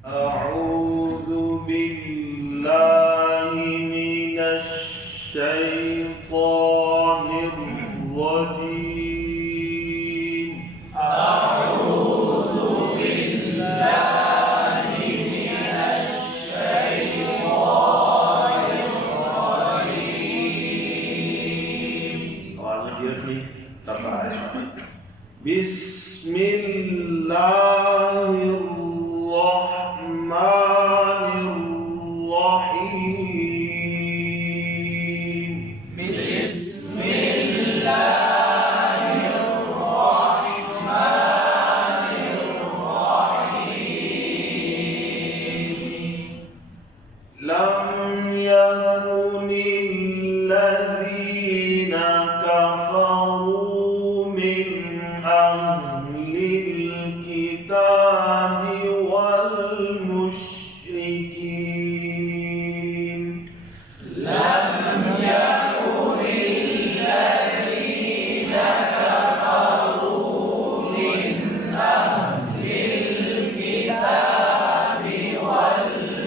أعوذ بالله من الشيطان الرجيم. أعوذ بالله من الشيطان الرجيم. بسم الله الرحمن الرحيم. بسم الله الرحمن الرحيم. لم يكن الذين كفروا من أهل الكتاب والمشركين. لم يكن الذين كفروا من أهل الكتاب والمشركين.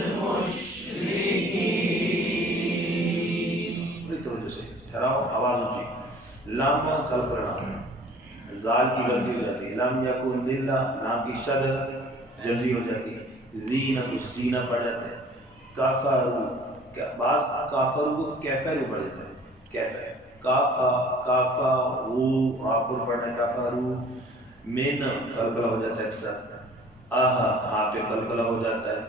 पूरी तवज्जो से ठहराओ, आवाज ऊंची। लाम कल करना, जाल की गलती हो जाती है। लम यकुन लिल्ला, लाम की शद जल्दी हो जाती है। ज़ीना को सीना पड़ जाता है। काफरू, बाज काफरू को कैफरू पड़ जाता है। कैफर काफा काफा वो आपको पढ़ना है। काफरू मिन कलकला हो जाता है अक्सर। आहा हाँ पे कलकला हो जाता है।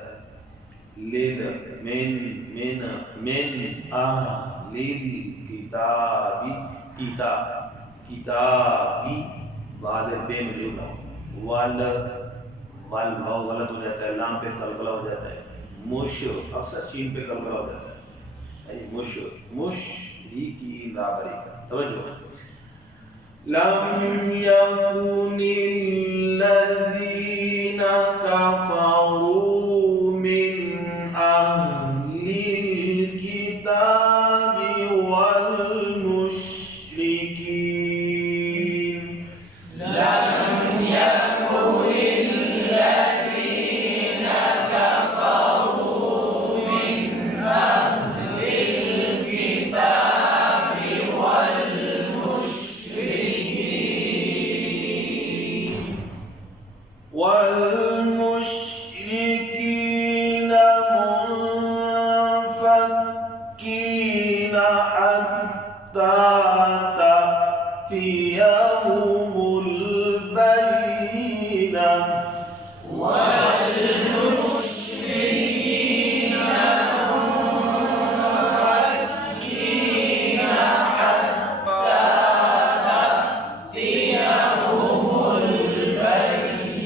लिद मिन मिन मिन आह लिल किताबी किता किताबी बाज़ बे मौजूद हो। वल वल वाव गलत हो जाता है। लाम पे कलकला हो जाता है। मुश अक्सर शीन पे कलकला हो जाता है। मुश मुशरिकीन बराबरी का तवज्जो। लम यकुनिल्लज़ीना कफरू मिन अह्लिल किताबि वल मुशरिकीन. لم يكن الذين كفروا من أهل الكتاب والمشركين. والمشركين منفكين حتى تأتيهم البينة. والمشركين منفكين حتى تأتيهم البينة.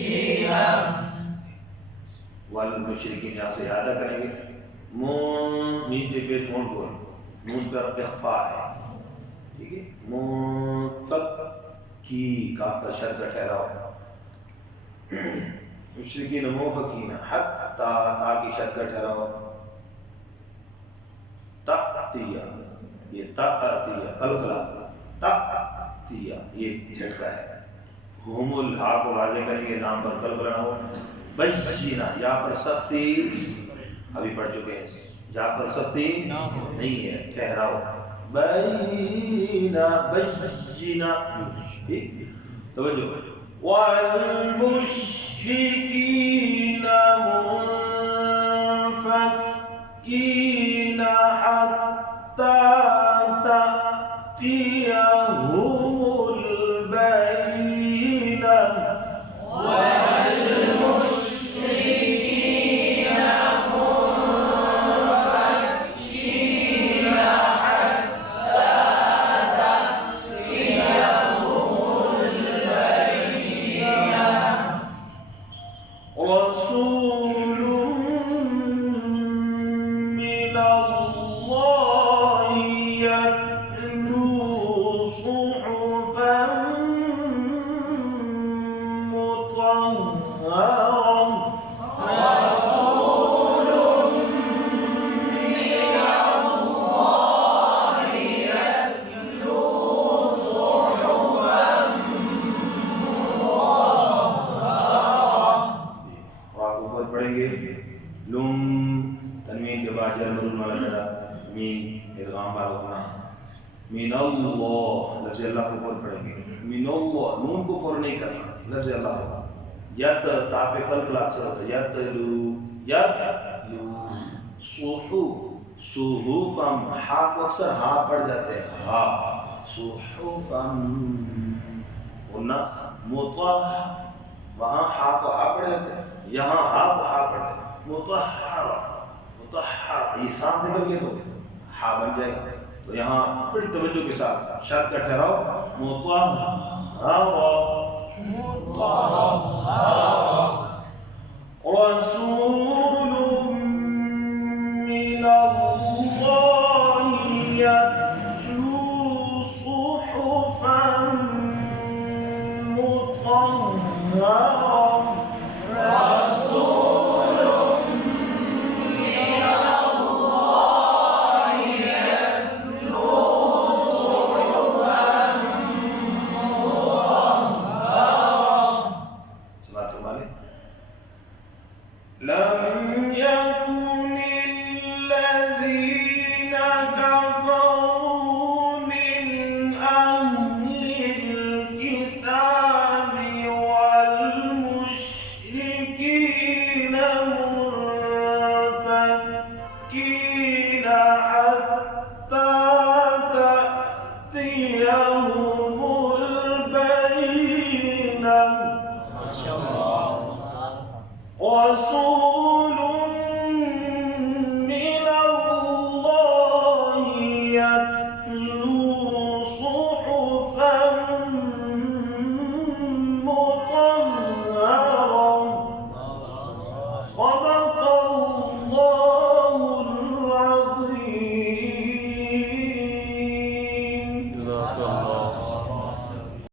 والمشركين यहाँ से याद करेंगे। मीम के पेश मोड़ बोल, नून पर इख्फा है, ठीक है। मुतकी का पर शद का ठहराव। मुशरिकीन मुफकीन हत्ता ता की शद का ठहराव। तअतिया ये तअतिया कलकला तअतिया ये झटका है। हुमुल हा को वाज़े करेंगे, नाम पर कलकला ना हो। बय्यिना यहाँ पर सख्ती अभी पढ़ चुके हैं। यहाँ पर सख्ती नहीं है, ठहराओ। बय्यिना बय्यिना ठीक तवज्जो। वल्मुशरिकीना मुनफक्कीन हत्ता तअतियहुमुल बय्यिना. والمشركين منفكين حتى تأتيهم البينة. रसूल نون والا میرا میم ادغام والا ہونا من اللہ لفظ اللہ کو پر پڑھیں گے من اللہ نون کو پر نہیں کرنا لفظ اللہ کو ید تا پہ کل اکثر ہوتا ہے یتلو صحو صحوفم ہا کو اکثر ہا پڑھ جاتے ہیں ہا صحوفم ورنہ مطہر وہاں ہا کو ہا پڑھ جاتے ہیں یہاں ہا کو ہا پڑھتے ہیں مطہر مطہر یہ سانپ نکل کے تو ہا بن جائے گا تو یہاں بڑی توجہ کے ساتھ شد کا ٹھہراؤ مطہر رسول من اللہ یتلو صحفا مطہرا رسول من اللہ يتلو صحفا سماعت فرما لیں لم يكن الذين كفروا من أهل الكتاب والمشركين منفكين حتى تأتيهم البينة